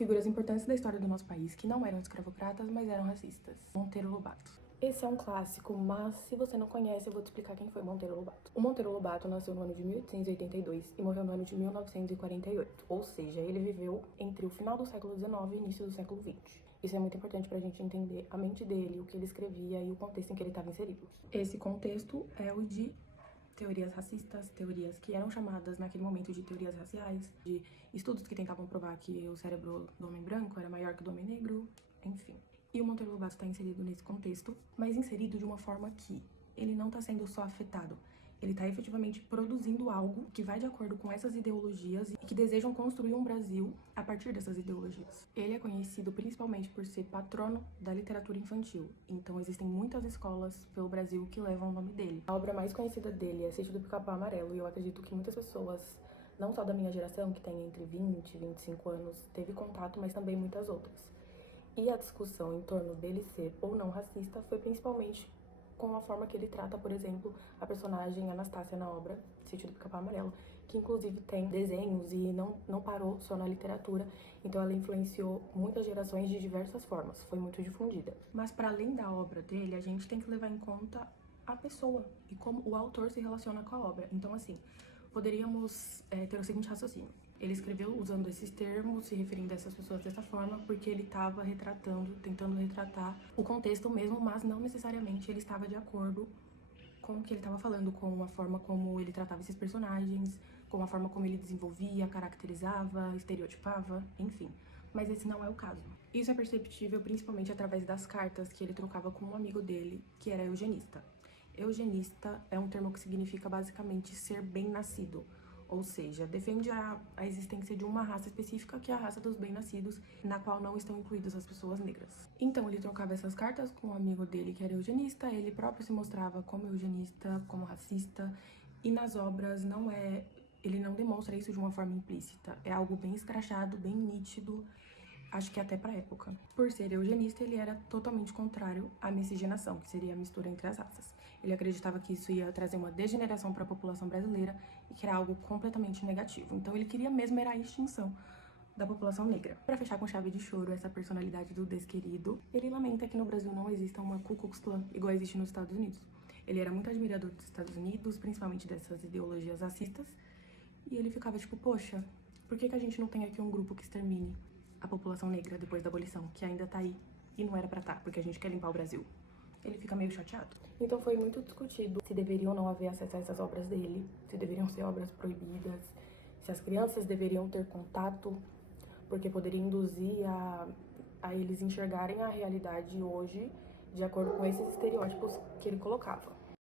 Figuras importantes da história do nosso país que não eram escravocratas, mas eram racistas. Monteiro Lobato. Esse é um clássico, mas se você não conhece, eu vou te explicar quem foi Monteiro Lobato. O Monteiro Lobato nasceu no ano de 1882 e morreu no ano de 1948, ou seja, ele viveu entre o final do século XIX e o início do século XX. Isso é muito importante pra gente entender a mente dele, o que ele escrevia e o contexto em que ele estava inserido. Esse contexto é o de teorias racistas, teorias que eram chamadas naquele momento de teorias raciais, de estudos que tentavam provar que o cérebro do homem branco era maior que o do homem negro, enfim. E o Monteiro Lobato está inserido nesse contexto, mas inserido de uma forma que ele não está sendo só afetado. Ele está efetivamente produzindo algo que vai de acordo com essas ideologias e que desejam construir um Brasil a partir dessas ideologias. Ele é conhecido principalmente por ser patrono da literatura infantil, então existem muitas escolas pelo Brasil que levam o nome dele. A obra mais conhecida dele é Sítio do Pica-Pau Amarelo, e eu acredito que muitas pessoas, não só da minha geração, que tem entre 20 e 25 anos, teve contato, mas também muitas outras. E a discussão em torno dele ser ou não racista foi principalmente com a forma que ele trata, por exemplo, a personagem Anastácia na obra Sítio do Pica-Pau Amarelo, que inclusive tem desenhos e não parou só na literatura, então ela influenciou muitas gerações de diversas formas, foi muito difundida. Mas para além da obra dele, a gente tem que levar em conta a pessoa e como o autor se relaciona com a obra. Então, assim, poderíamos ter o seguinte raciocínio. Ele escreveu usando esses termos, se referindo a essas pessoas dessa forma, porque ele estava tentando retratar o contexto mesmo, mas não necessariamente ele estava de acordo com o que ele estava falando, com a forma como ele tratava esses personagens, com a forma como ele desenvolvia, caracterizava, estereotipava, enfim. Mas esse não é o caso. Isso é perceptível principalmente através das cartas que ele trocava com um amigo dele, que era eugenista. Eugenista é um termo que significa basicamente ser bem-nascido, ou seja, defende a existência de uma raça específica, que é a raça dos bem-nascidos, na qual não estão incluídas as pessoas negras. Então ele trocava essas cartas com um amigo dele que era eugenista, ele próprio se mostrava como eugenista, como racista, e nas obras ele não demonstra isso de uma forma implícita, é algo bem escrachado, bem nítido, acho que até pra época. Por ser eugenista, ele era totalmente contrário à miscigenação, que seria a mistura entre as raças. Ele acreditava que isso ia trazer uma degeneração para a população brasileira e que era algo completamente negativo. Então ele queria mesmo era a extinção da população negra. Para fechar com chave de choro essa personalidade do desquerido, ele lamenta que no Brasil não exista uma Ku Klux Klan igual existe nos Estados Unidos. Ele era muito admirador dos Estados Unidos, principalmente dessas ideologias racistas, e ele ficava tipo, poxa, por que a gente não tem aqui um grupo que extermine a população negra depois da abolição, que ainda tá aí e não era pra tá, porque a gente quer limpar o Brasil? Ele fica meio chateado. Então foi muito discutido se deveriam ou não haver acesso a essas obras dele, se deveriam ser obras proibidas, se as crianças deveriam ter contato, porque poderia induzir a eles enxergarem a realidade hoje de acordo com esses estereótipos que ele colocava.